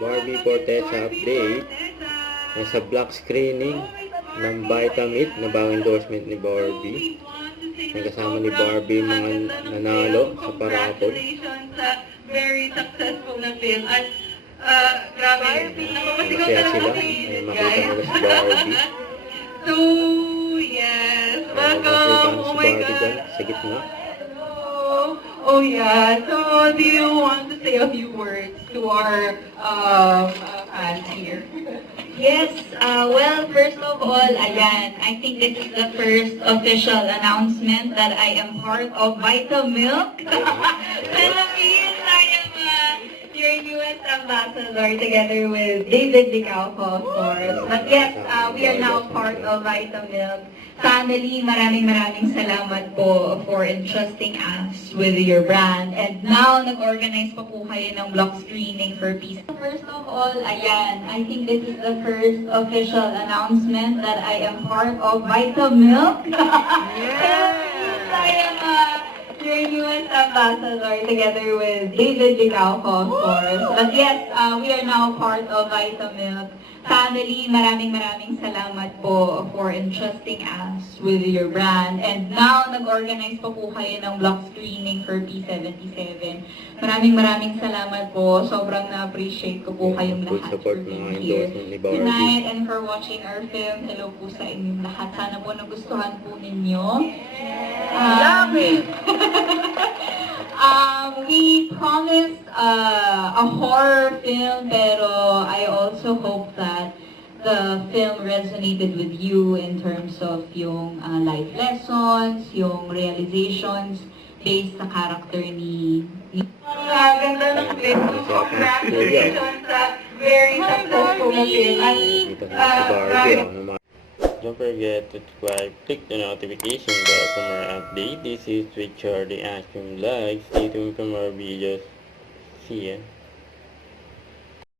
Barbie Forteza update. Nasa black screening ng Vitamit na bagong endorsement ni Barbie. Nagkasama ni Barbie mga nanalo sa parapol. Very successful na film. At grabe, Masaya sila. Ay, makita nila si Barbie. So, yes. Welcome. Oh my God. Sa gitna. Oh yeah. So, do you want to say a few words to our fans here? Yes, well, first of all, ayan, I think this is the first official announcement that I am part of Vitamilk Philippines. I am your newest ambassador together with David Licauco, of course. But yes, we are now part of Vitamilk family. Maraming salamat po for entrusting us with your brand. And now, nag-organize pa po kayo ng block screening for Peace. First of all, ayan, I think this is the first official announcement that I am part of Vitamilk. Philippines. I am your newest ambassador together with David Licauco, of course. But yes, we are now part of Vitamilk family. Maraming salamat po for entrusting us with your brand. And now, nag-organize pa po kayo ng block screening for P77. Maraming salamat po. Sobrang na-appreciate ko po kayong Good lahat support for being mga here endorsement ni Barbie. tonight and for watching our film. Hello po sa inyong lahat. Sana po nagustuhan po ninyo. Love it! We promised a horror film, pero I also hope that the film resonated with you in terms of yung life lessons, yung realizations based sa character ni Ganda ng film. Congratulations sa very successful na film. At, Dito na si Barbie. Don't forget to subscribe, click the notification bell for more updates. This is Richard the Ashton Live. Stay tuned for more videos. See ya.